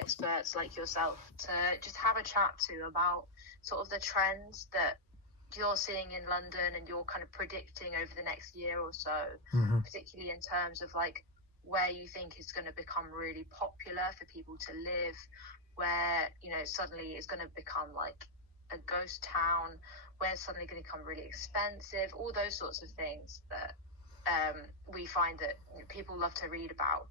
experts like yourself to just have a chat to about sort of the trends that you're seeing in London and you're kind of predicting over the next year or so, particularly in terms of like where you think is going to become really popular for people to live, where, you know, suddenly it's going to become like a ghost town, where it's suddenly going to become really expensive, all those sorts of things that we find that people love to read about.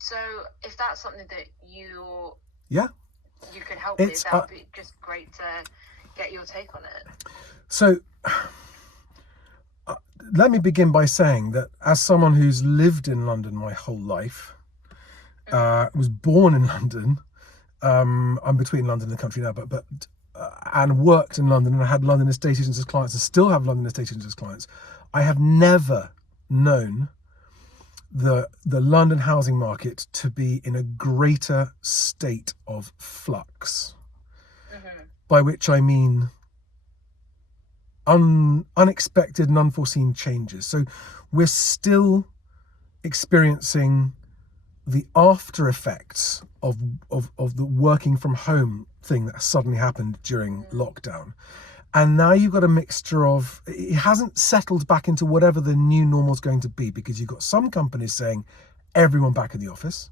So if that's something that you can help with, that would be just great to get your take on it. So let me begin by saying that as someone who's lived in London my whole life, was born in London, I'm between London and the country now, but and worked in London, and I had London estate agents as clients and still have London estate agents as clients, I have never known the London housing market to be in a greater state of flux, by which I mean unexpected and unforeseen changes. So we're still experiencing the after effects of the working from home thing that suddenly happened during lockdown. And now you've got a mixture of, it hasn't settled back into whatever the new normal is going to be, because you've got some companies saying everyone back in the office.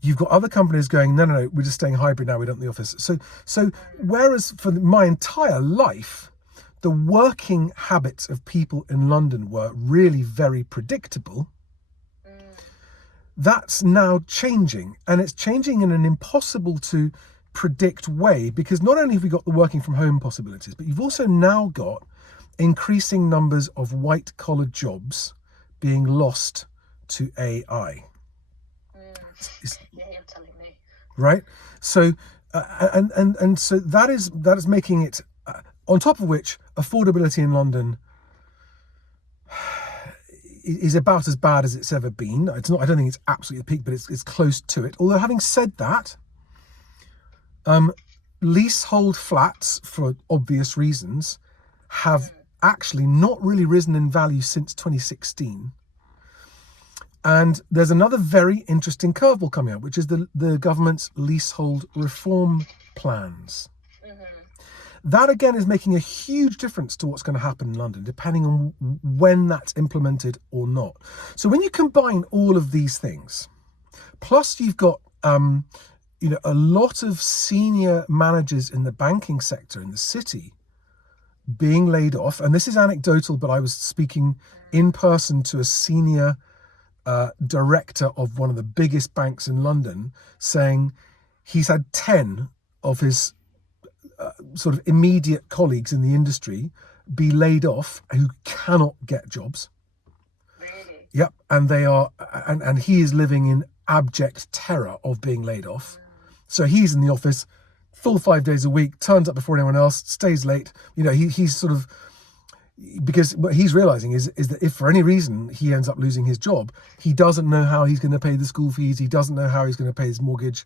You've got other companies going, no, we're just staying hybrid now, we don't in the office. So whereas for my entire life, the working habits of people in London were really very predictable, that's now changing, and it's changing in an impossible to predict way, because not only have we got the working from home possibilities, but you've also now got increasing numbers of white collar jobs being lost to AI. Yeah, you're telling me. Right? So and so that is making it, on top of which affordability in London is about as bad as it's ever been. It's not, I don't think it's absolutely the peak, but it's close to it. Although having said that, leasehold flats, for obvious reasons, have actually not really risen in value since 2016. And there's another very interesting curveball coming up, which is the government's leasehold reform plans. That again is making a huge difference to what's going to happen in London, depending on when that's implemented or not. So when you combine all of these things, plus you've got a lot of senior managers in the banking sector in the city being laid off, and this is anecdotal, but I was speaking in person to a senior director of one of the biggest banks in London, saying he's had 10 of his sort of immediate colleagues in the industry be laid off who cannot get jobs. Really? Yep, and they are, and he is living in abject terror of being laid off. So he's in the office full 5 days a week, turns up before anyone else, stays late. You know, he's sort of, because what he's realizing is that if for any reason he ends up losing his job, he doesn't know how he's going to pay the school fees. He doesn't know how he's going to pay his mortgage,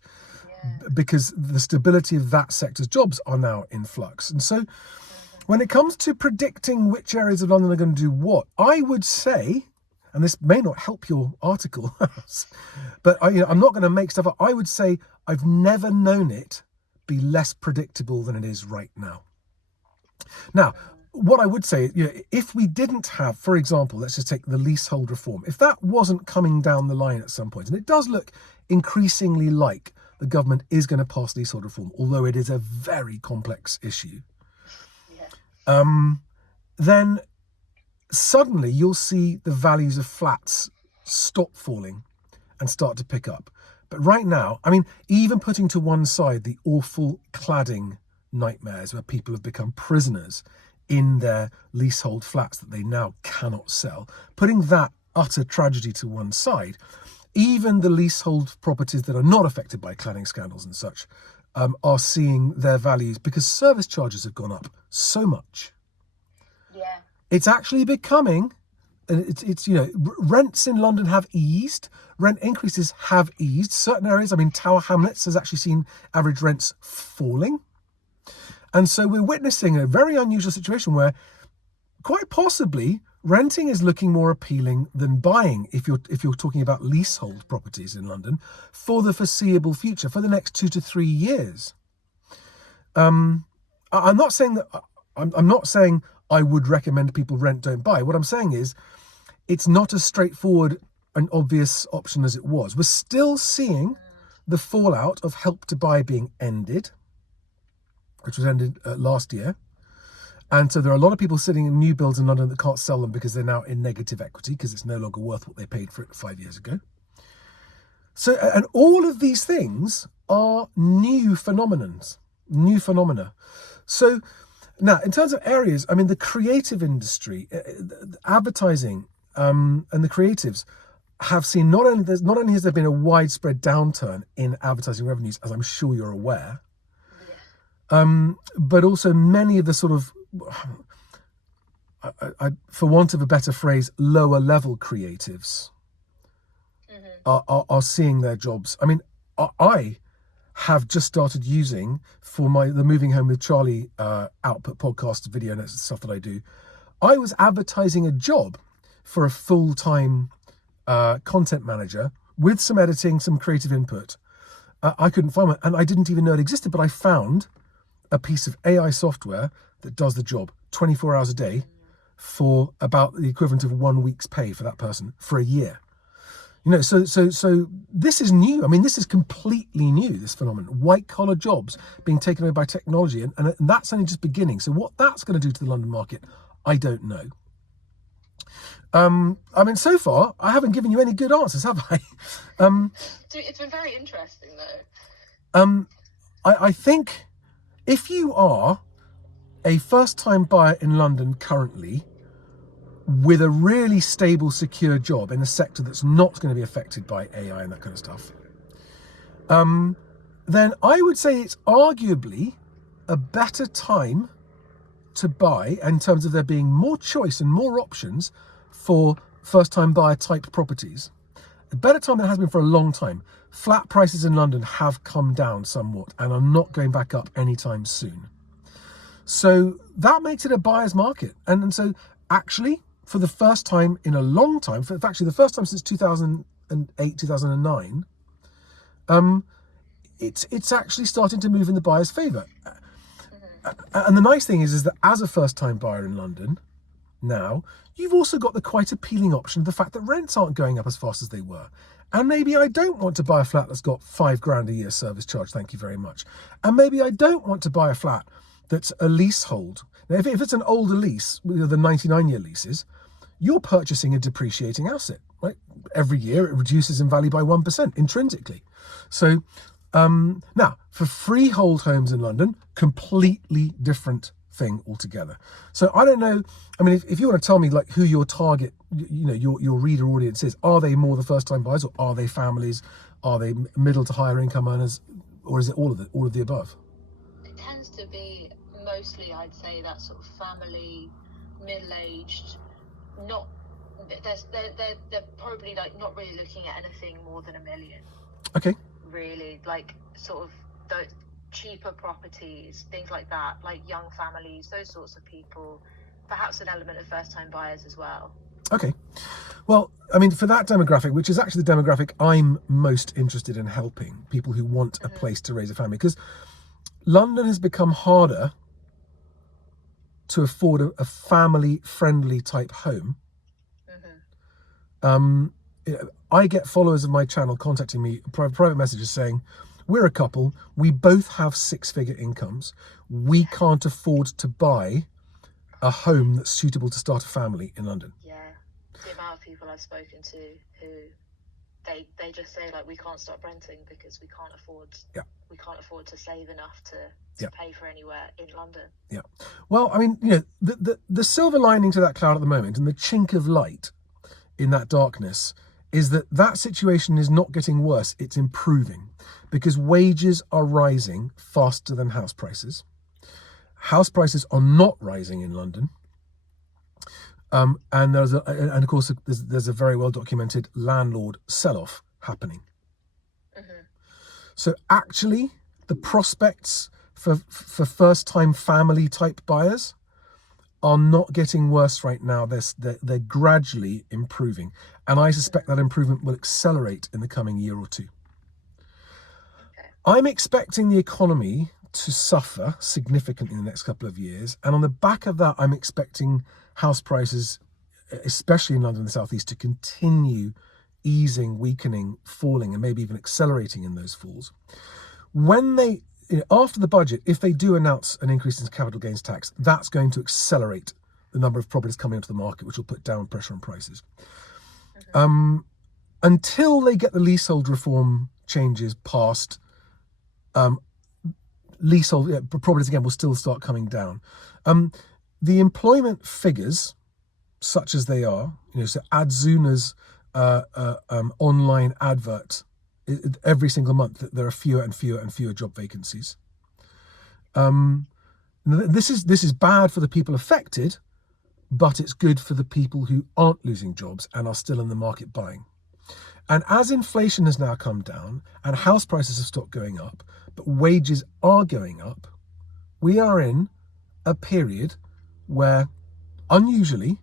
because the stability of that sector's jobs are now in flux. And so when it comes to predicting which areas of London are going to do what, I would say, and this may not help your article, but I'm not going to make stuff up. I would say I've never known it be less predictable than it is right now. Now, what I would say, if we didn't have, for example, let's just take the leasehold reform, if that wasn't coming down the line at some point, and it does look increasingly like the government is going to pass leasehold reform, although it is a very complex issue, then suddenly you'll see the values of flats stop falling and start to pick up. But right now, I mean, even putting to one side the awful cladding nightmares where people have become prisoners in their leasehold flats that they now cannot sell, putting that utter tragedy to one side, even the leasehold properties that are not affected by cladding scandals and such are seeing their values, because service charges have gone up so much. Yeah. It's actually becoming, it's rents in London have eased, rent increases have eased. Certain areas, I mean, Tower Hamlets has actually seen average rents falling. And so we're witnessing a very unusual situation where quite possibly renting is looking more appealing than buying if you're talking about leasehold properties in London for the foreseeable future, for the next 2 to 3 years. I'm not saying I would recommend people rent, don't buy. What I'm saying is it's not as straightforward and obvious option as it was. We're still seeing the fallout of Help to Buy being ended, which was ended last year. And so there are a lot of people sitting in new builds in London that can't sell them because they're now in negative equity because it's no longer worth what they paid for it 5 years ago. So, and all of these things are new phenomena. So now, in terms of areas, I mean, the creative industry, advertising, and the creatives have seen not only has there been a widespread downturn in advertising revenues, as I'm sure you're aware, but also many of the sort of, for want of a better phrase, lower level creatives are seeing their jobs. I mean, I have just started using for the Moving Home with Charlie output podcast, video and stuff that I do. I was advertising a job for a full-time content manager with some editing, some creative input. I couldn't find one, and I didn't even know it existed, but I found a piece of AI software that does the job 24 hours a day for about the equivalent of 1 week's pay for that person for a year. You know, so this is new. I mean, this is completely new, this phenomenon. White collar jobs being taken over by technology, and that's only just beginning. So what that's going to do to the London market, I don't know. I mean, so far, I haven't given you any good answers, have I? It's been very interesting, though. I think if you are a first-time buyer in London currently with a really stable, secure job in a sector that's not going to be affected by AI and that kind of stuff, then I would say it's arguably a better time to buy in terms of there being more choice and more options for first-time buyer type properties. A better time than it has been for a long time. Flat prices in London have come down somewhat and are not going back up anytime soon. So that makes it a buyer's market. And so actually, for the first time in a long time, actually the first time since 2008, 2009, it's actually starting to move in the buyer's favour. And the nice thing is that as a first-time buyer in London now, you've also got the quite appealing option of the fact that rents aren't going up as fast as they were. And maybe I don't want to buy a flat that's got £5,000 a year service charge, thank you very much. And maybe I don't want to buy a flat that's a leasehold. Now, if it's an older lease, the 99-year leases, you're purchasing a depreciating asset, right? Every year it reduces in value by 1% intrinsically. So now, for freehold homes in London, completely different thing altogether. So I don't know, I mean, if you want to tell me like who your target, your reader audience is, are they more the first-time buyers, or are they families? Are they middle to higher income earners, or is it all of the above? It tends to be mostly, I'd say, that sort of family, middle-aged, they're probably like not really looking at anything more than £1 million. Okay. Really, like sort of the cheaper properties, things like that, like young families, those sorts of people, perhaps an element of first-time buyers as well. Okay. Well, I mean, for that demographic, which is actually the demographic I'm most interested in helping, people who want a place to raise a family, because London has become harder to afford a family-friendly type home. I get followers of my channel contacting me, private messages saying, we're a couple, we both have 6-figure incomes, we can't afford to buy a home that's suitable to start a family in London. Yeah, the amount of people I've spoken to who they just say like, we can't stop renting because we can't afford to save enough to pay for anywhere in London. Yeah. Well, I mean, the silver lining to that cloud at the moment, and the chink of light in that darkness, is that situation is not getting worse, it's improving, because wages are rising faster than house prices. House prices are not rising in London. And of course there's a very well documented landlord sell-off happening. So actually the prospects for first-time family type buyers are not getting worse right now. They're gradually improving. And I suspect that improvement will accelerate in the coming year or two. Okay. I'm expecting the economy to suffer significantly in the next couple of years. And on the back of that, I'm expecting house prices, especially in London and the Southeast, to continue easing, weakening, falling, and maybe even accelerating in those falls. When they, after the budget, if they do announce an increase in capital gains tax, that's going to accelerate the number of properties coming into the market, which will put down pressure on prices. Until they get the leasehold reform changes passed, leasehold properties again will still start coming down. The employment figures, such as they are, so Adzuna's online advert, every single month there are fewer and fewer and fewer job vacancies. This is bad for the people affected, but it's good for the people who aren't losing jobs and are still in the market buying. And as inflation has now come down and house prices have stopped going up, but wages are going up, we are in a period where, unusually,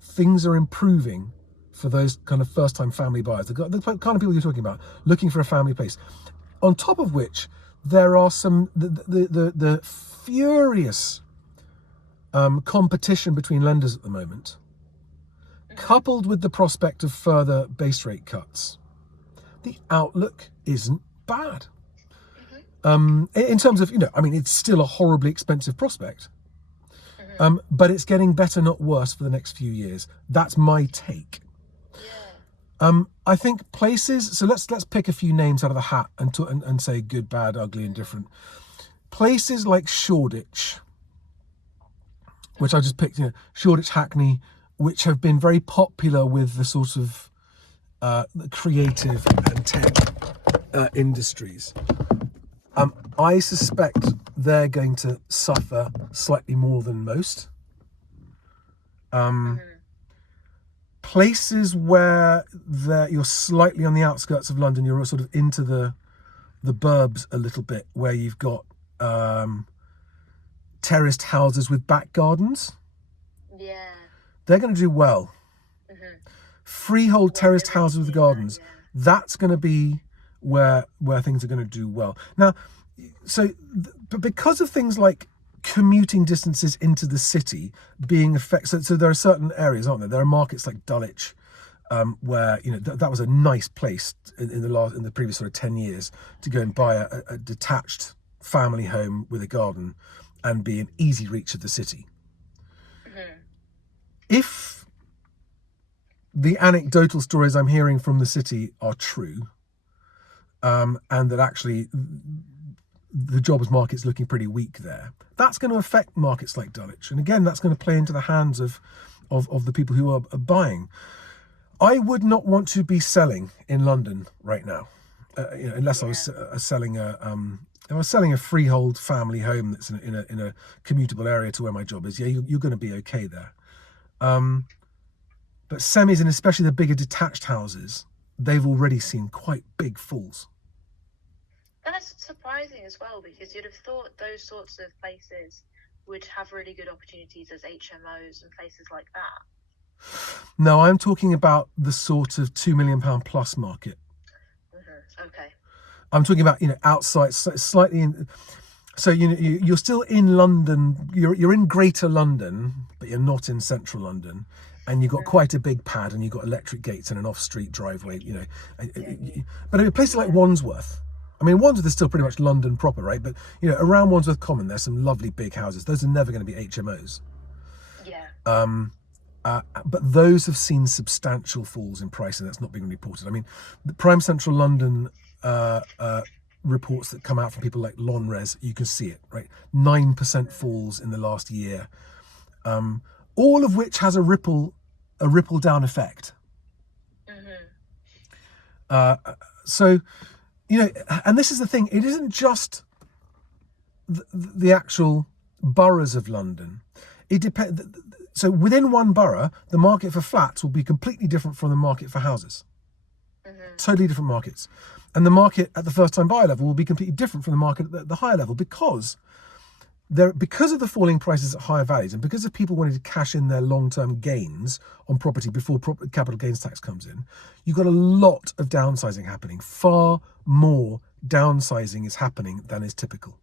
things are improving for those kind of first-time family buyers, the kind of people you're talking about, looking for a family place. On top of which, there are the furious competition between lenders at the moment, coupled with the prospect of further base rate cuts. The outlook isn't bad. In terms of, it's still a horribly expensive prospect, but it's getting better, not worse, for the next few years. That's my take. I think places, so let's pick a few names out of the hat and say good, bad, ugly, and different. Places like Shoreditch, which I just picked, Shoreditch, Hackney, which have been very popular with the sort of the creative and tech industries. I suspect they're going to suffer slightly more than most. Places where you're slightly on the outskirts of London, you're sort of into the burbs a little bit, where you've got terraced houses with back gardens. Yeah. They're going to do well. Freehold terraced houses with gardens, that's going to be where things are going to do well. Now, but because of things like commuting distances into the city being affected, so there are certain areas, aren't there? There are markets like Dulwich, where that was a nice place in the previous sort of 10 years to go and buy a detached family home with a garden and be in easy reach of the city. If the anecdotal stories I'm hearing from the city are true, and that actually the jobs market's looking pretty weak there, that's going to affect markets like Dulwich. And again, that's going to play into the hands of the people who are buying. I would not want to be selling in London right now, unless I was selling a freehold family home that's in a commutable area to where my job is. Yeah, you're going to be okay there. But semis, and especially the bigger detached houses, they've already seen quite big falls. That's surprising as well, because you'd have thought those sorts of places would have really good opportunities as HMOs and places like that. No, I'm talking about the sort of £2 million plus market. Okay. I'm talking about, outside, slightly in. So, you're still in London, you're in Greater London, but you're not in Central London. And you've got quite a big pad, and you've got electric gates and an off-street driveway, But in places like Wandsworth, Wandsworth is still pretty much London proper, right? But, around Wandsworth Common, there's some lovely big houses. Those are never going to be HMOs. Yeah. But those have seen substantial falls in price, and that's not being reported. The Prime Central London reports that come out from people like Lonres, you can see it, right? 9% falls in the last year, all of which has a ripple down effect. So, and this is the thing, it isn't just the actual boroughs of London. It depends. So within one borough, the market for flats will be completely different from the market for houses. Totally different markets. And the market at the first time buyer level will be completely different from the market at the higher level, because there, because of the falling prices at higher values and because of people wanting to cash in their long-term gains on property before capital gains tax comes in, you've got a lot of downsizing happening. Far more downsizing is happening than is typical.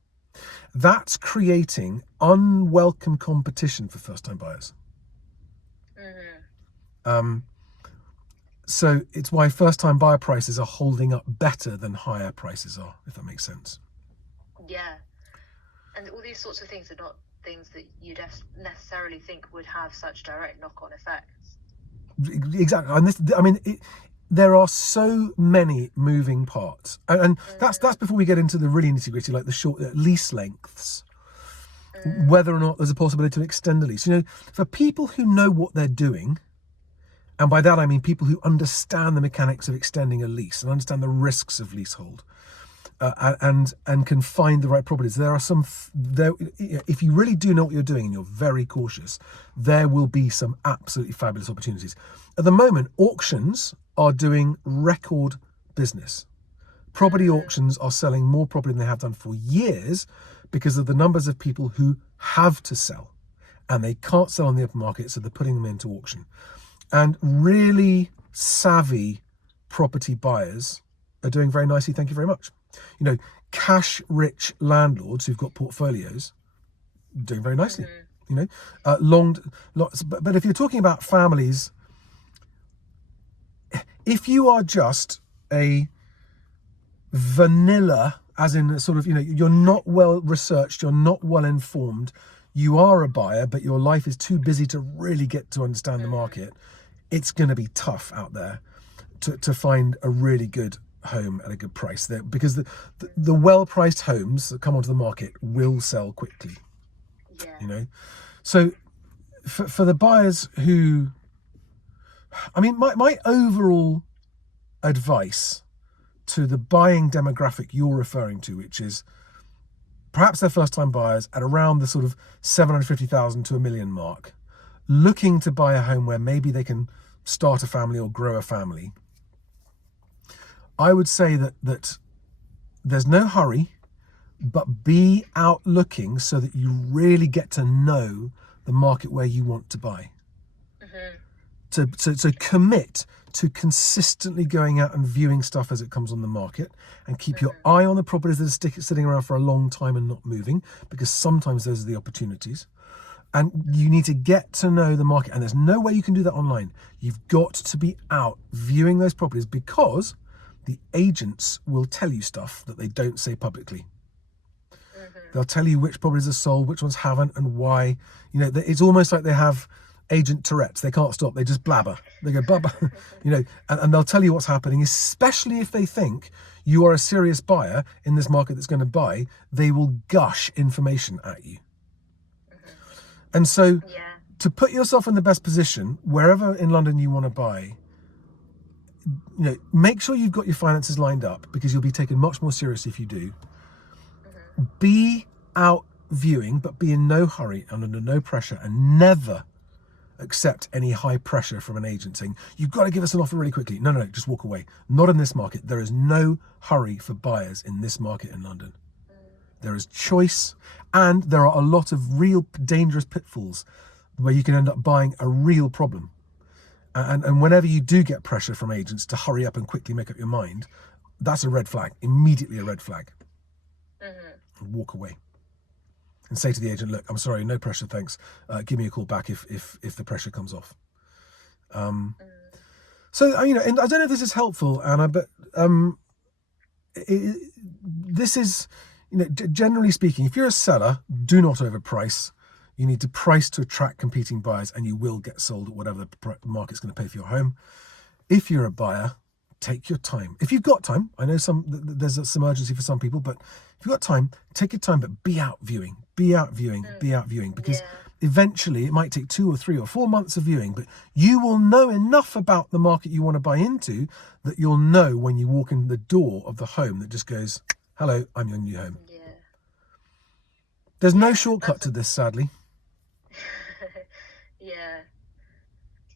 That's creating unwelcome competition for first-time buyers. So it's why first-time buyer prices are holding up better than higher prices are, if that makes sense. Yeah. And all these sorts of things are not things that you'd necessarily think would have such direct knock-on effects. Exactly. And this, I mean, there are so many moving parts. And that's before we get into the really nitty-gritty, like the short lease lengths, whether or not there's a possibility to extend the lease. You know, for people who know what they're doing, and by that I mean people who understand the mechanics of extending a lease and understand the risks of leasehold, and can find the right properties. There are some, if you really do know what you're doing and you're very cautious, there will be some absolutely fabulous opportunities. At the moment, auctions are doing record business. Property auctions are selling more property than they have done for years because of the numbers of people who have to sell and they can't sell on the open market, so they're putting them into auction. And really savvy property buyers are doing very nicely, thank you very much. You know, cash-rich landlords who've got portfolios doing very nicely. You know, but if you're talking about families, if you are just a vanilla, as in a sort of, you know, you're not well researched, you're not well informed, you are a buyer, but your life is too busy to really get to understand the market, it's going to be tough out there to find a really good home at a good price there, because the well-priced homes that come onto the market will sell quickly. You know, so for the buyers who, I mean, my overall advice to the buying demographic you're referring to, which is perhaps they're first-time buyers at around the sort of 750,000 to $1 million mark, looking to buy a home where maybe they can start a family or grow a family, I would say that there's no hurry, but be out looking so that you really get to know the market where you want to buy. So commit to consistently going out and viewing stuff as it comes on the market, and keep your eye on the properties that are sitting around for a long time and not moving, because sometimes those are the opportunities. And you need to get to know the market, and there's no way you can do that online. You've got to be out viewing those properties, because the agents will tell you stuff that they don't say publicly. They'll tell you which properties are sold, which ones haven't, and why. You know, it's almost like they have agent Tourette's. They can't stop. They just blabber. They go, blah, you know, and they'll tell you what's happening, especially if they think you are a serious buyer in this market that's going to buy. They will gush information at you. And so to put yourself in the best position, wherever in London you want to buy, you know, make sure you've got your finances lined up, because you'll be taken much more seriously if you do. Be out viewing, but be in no hurry and under no pressure, and never accept any high pressure from an agent saying, you've got to give us an offer really quickly. No, just walk away. Not in this market. There is no hurry for buyers in this market in London. There is choice, and there are a lot of real dangerous pitfalls where you can end up buying a real problem. And whenever you do get pressure from agents to hurry up and quickly make up your mind, that's a red flag, immediately a red flag. Walk away and say to the agent, look, I'm sorry, no pressure, thanks. Give me a call back if the pressure comes off. So, you know, and I don't know if this is helpful, Anna, but this is, you know, generally speaking, if you're a seller, do not overprice. You need to price to attract competing buyers, and you will get sold at whatever the market's going to pay for your home. If you're a buyer, take your time. If you've got time, I know there's some urgency for some people, but if you've got time, take your time, but be out viewing, because eventually it might take 2 or 3 or 4 months of viewing, but you will know enough about the market you want to buy into that you'll know when you walk in the door of the home that just goes, hello, I'm your new home. There's no shortcut to this, sadly.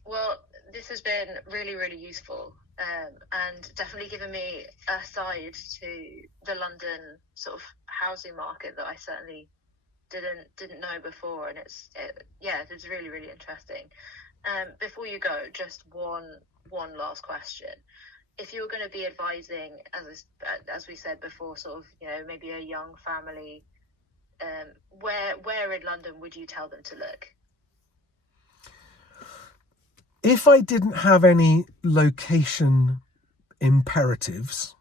Well, this has been really, really useful, and definitely given me a side to the London sort of housing market that I certainly didn't know before, and it's really, really interesting. Before you go, just one last question. If you were going to be advising, as we said before, sort of, maybe a young family, where in London would you tell them to look? If I didn't have any location imperatives,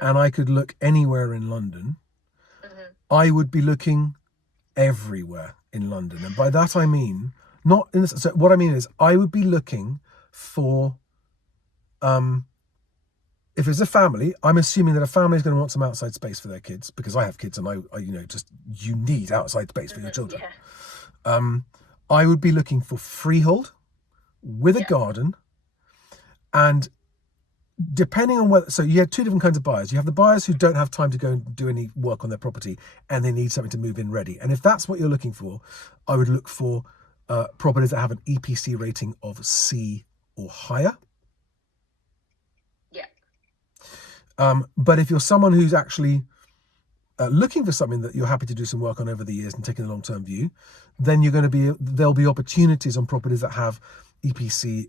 and I could look anywhere in London, I would be looking everywhere in London. And by that I mean, not in this, so what I mean is I would be looking for, if it's a family, I'm assuming that a family is going to want some outside space for their kids, because I have kids and you need outside space for your children. Yeah. I would be looking for freehold with a garden, and depending on whether, so you have two different kinds of buyers. You have the buyers who don't have time to go and do any work on their property and they need something to move in ready. And if that's what you're looking for, I would look for properties that have an EPC rating of C or higher. But if you're someone who's actually looking for something that you're happy to do some work on over the years and taking a long-term view, then there'll be opportunities on properties that have EPC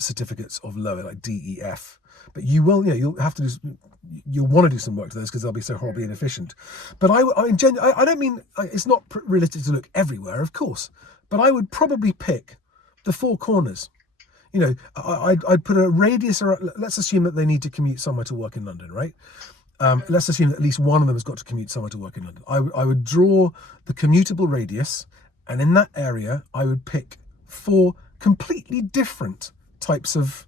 certificates of lower, like DEF. But you'll want to do some work to those because they'll be so horribly inefficient. But I don't mean, it's not realistic to look everywhere, of course, but I would probably pick the four corners. I'd put a radius around. Let's assume that they need to commute somewhere to work in London, right? Let's assume that at least one of them has got to commute somewhere to work in London. I would draw the commutable radius, and in that area, I would pick 4 completely different types of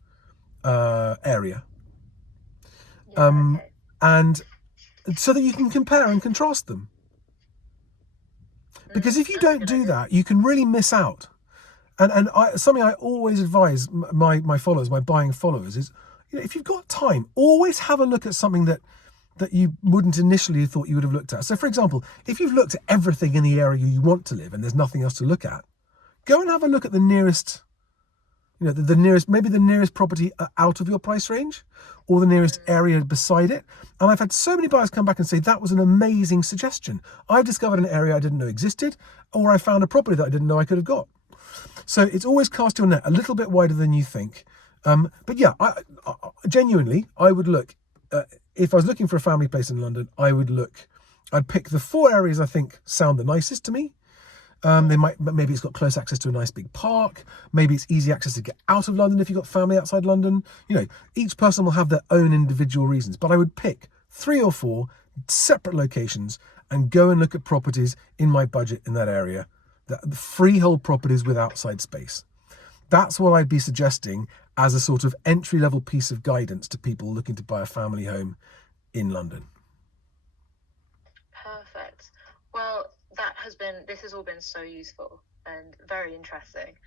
area. And so that you can compare and contrast them. Because if you don't do that, you can really miss out. And something I always advise my followers, my buying followers, is, if you've got time, always have a look at something that you wouldn't initially have thought you would have looked at. So, for example, if you've looked at everything in the area you want to live and there's nothing else to look at, go and have a look at the nearest, the nearest property out of your price range, or the nearest area beside it. And I've had so many buyers come back and say, that was an amazing suggestion. I've discovered an area I didn't know existed, or I found a property that I didn't know I could have got. So it's always cast your net a little bit wider than you think. But yeah, I genuinely, I would look, if I was looking for a family place in London, I'd pick the 4 areas I think sound the nicest to me. Maybe it's got close access to a nice big park. Maybe it's easy access to get out of London if you've got family outside London. Each person will have their own individual reasons, but I would pick 3 or 4 separate locations and go and look at properties in my budget in that area. The freehold properties with outside space. That's what I'd be suggesting as a sort of entry-level piece of guidance to people looking to buy a family home in London. Perfect. Well, this has all been so useful and very interesting.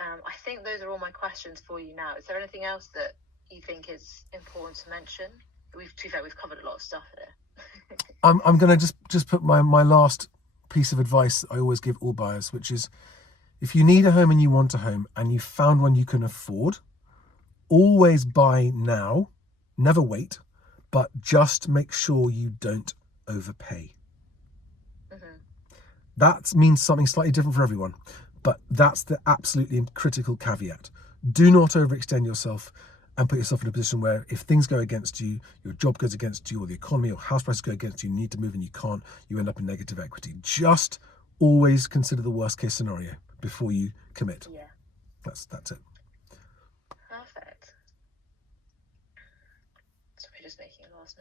I think those are all my questions for you now. Is there anything else that you think is important to mention? We've covered a lot of stuff here. I'm going to just put my last piece of advice I always give all buyers, which is, if you need a home and you want a home and you found one you can afford, always buy now, never wait, but just make sure you don't overpay. That means something slightly different for everyone, but that's the absolutely critical caveat. Do not overextend yourself and put yourself in a position where, if things go against you, your job goes against you, or the economy or house prices go against you, you need to move and you can't, you end up in negative equity. Just always consider the worst case scenario before you commit. Yeah. That's it. Perfect. So we're just making a last note.